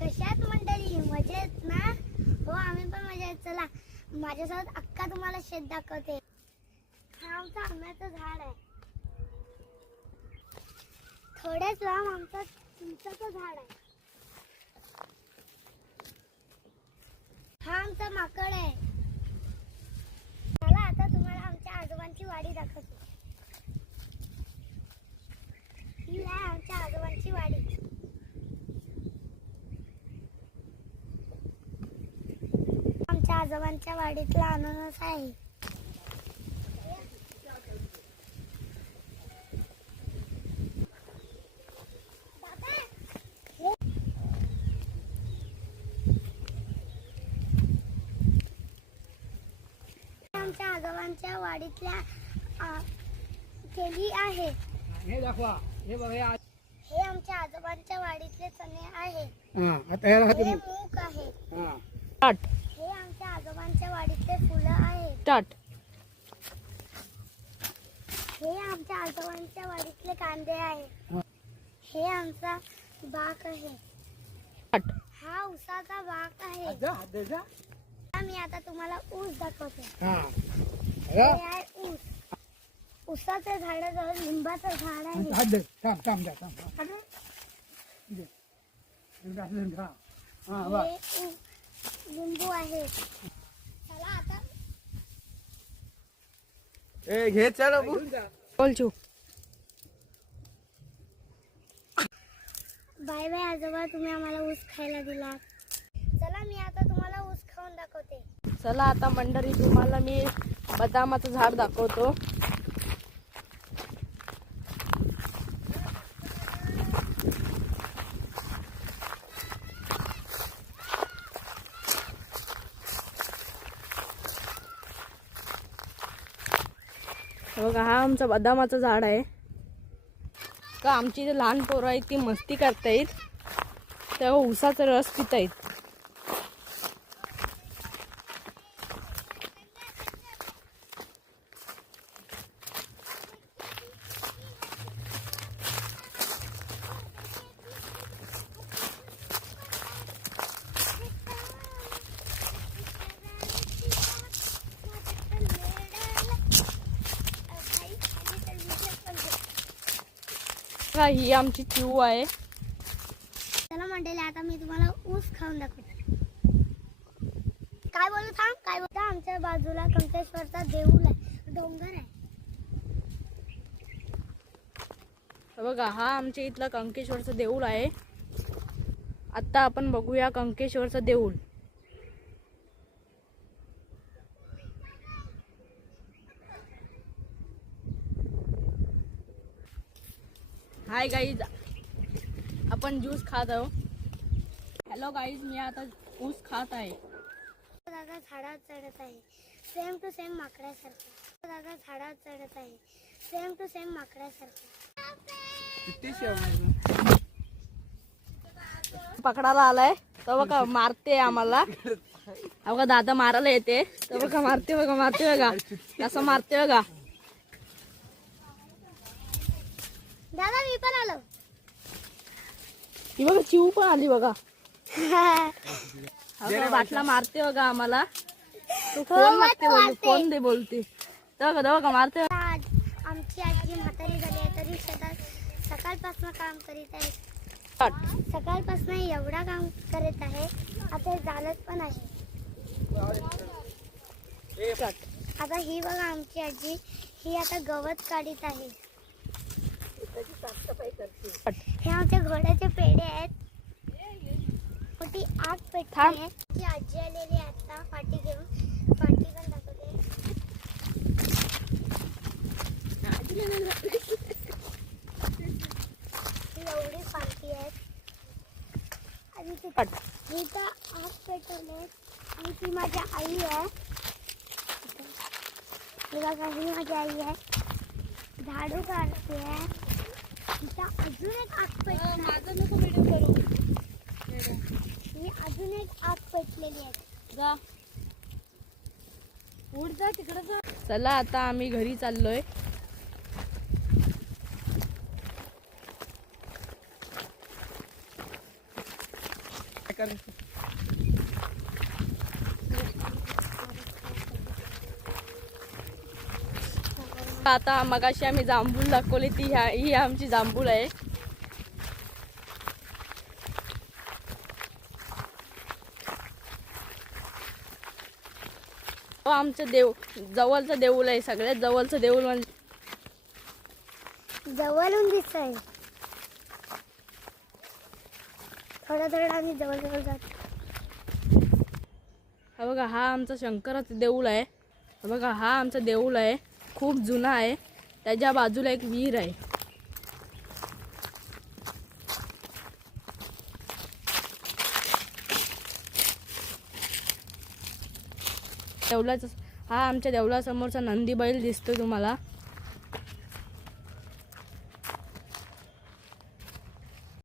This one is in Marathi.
कशात मंडळी मजेत ना? हो आम्ही पण मजेत. चला माझ्यासोबत अक्का तुम्हाला शेत दाखवते. हा आमचं आंब्याचं झाड आहे. थोड्याच लांब आमचं चिंचेचं झाड आहे. हा आमचा माकड आहे. चला आता तुम्हाला आमच्या आजोबांची वाडी दाखवते. ही आहे आमच्या आजोबांची वाडी. आमच्या आजोबांच्या वाडीतला अननस आहे. आमच्या आजोबांच्या वाडीतल्या केली आहे. हे दाखवा. हे बघा. हे आमच्या आजोबांच्या वाडीतले चणे आहे. हे मूग आहे. स्टार्ट. हे आमच्या आजोबांच्या वाडीतले फुलं आहे. स्टार्ट. हे आमच्या आजोबांच्या वाडीतले कांदे आहे. हे आमचा बाग आहे. स्टार्ट. हा ऊसाचा बाग आहे. मी आता तुम्हाला ऊस दाखवते. हे आहे ऊस. ऊसाचं झाडाजवळ लिंबाचं झाड आहे. हे लिंबू आहे. चला आता घे चल बोल चू. बाय बाय आजोबा, तुम्ही आम्हाला ऊस खायला दिला. चला मी आता तुम्हाला ऊस खाऊन दाखवते. चला आता मंडळी तुम्हाला मी बदामाचं झाड दाखवतो. बघा हा आमचा बदामाचं झाड आहे. का आमची जे लहान पोरं आहेत ती मस्ती करतायत तेव्हा ऊसाचा रस पितायत. ही आमची चिऊ आहे. चला मंडळी आता मी तुम्हाला ऊस खाऊन दाखवते. काय बोलू थांब काय बोलता. आमच्या बाजूला कंकेश्वरचा देऊळ आहे, डोंगर आहे. बघा हा आमच्या इथला कंकेश्वरचं देऊळ आहे. आता आपण बघूया कंकेश्वरचं देऊळ. हाय गाईज, आपण ज्यूस खात आहोत. हॅलो गाईज, मी आता ऊस खात आहे. दादा झाडावर चढत आहे सेम टू सेम माकडासारखं. दादा झाडावर चढत आहे सेम टू सेम माकडासारखं. पकडायला आलाय तर बघा मारते आम्हाला. बघा दादा मारायला येते तर बघा मारते बघा कसं मारते बघा. दादा मी पण आलो. ही बघा चिऊ पण आली बघा. बाटला मारते बघा आम्हाला. तू फोन मारते फोन दे बोलते बघा मारते. आमची आजी म्हातारी झाली आहे तरी शेतात सकाळपासून काम करीत आहे. सकाळपासून एवढा काम करत आहे. आता झालंच पण आहे. आता ही बघा आमची आजी, ही आता गवत काढीत आहे. हे आमच्या घोड्याचे पेढे आहेत. मोठी आग पेटली आहे. आमची आजी आलेली आहे आता पाठी घेऊन. पाठी पण दाखवते. एवढी पाठी आहेत आणि ही तर आग पेटवले. आणि ती माझी आई आहे. ही बघा ही माझी आई आहे. झाडू काढते. अजून एक आग पेटली. ही अजून एक आग पेटलेली आहे. चला आता आम्ही घरी चाललोय. आता मगाशी आम्ही जांभूळ दाखवली ती ही आमची जांभूळ आहे. आमचं जवळचं देऊळ आहे. सगळ्यात जवळचं देऊळ म्हणजे जवळून दिसत आहे. थोडं आम्ही जवळ जातो. हा बघा हा आमचा शंकराचं देऊळ आहे. हा बघा हा आमचा देऊळ आहे. खूप जुना आहे. त्याच्या बाजूला एक विहीर आहे. देवळाचा हा आमच्या देवळासमोरचा नंदी बैल दिसतोय तुम्हाला.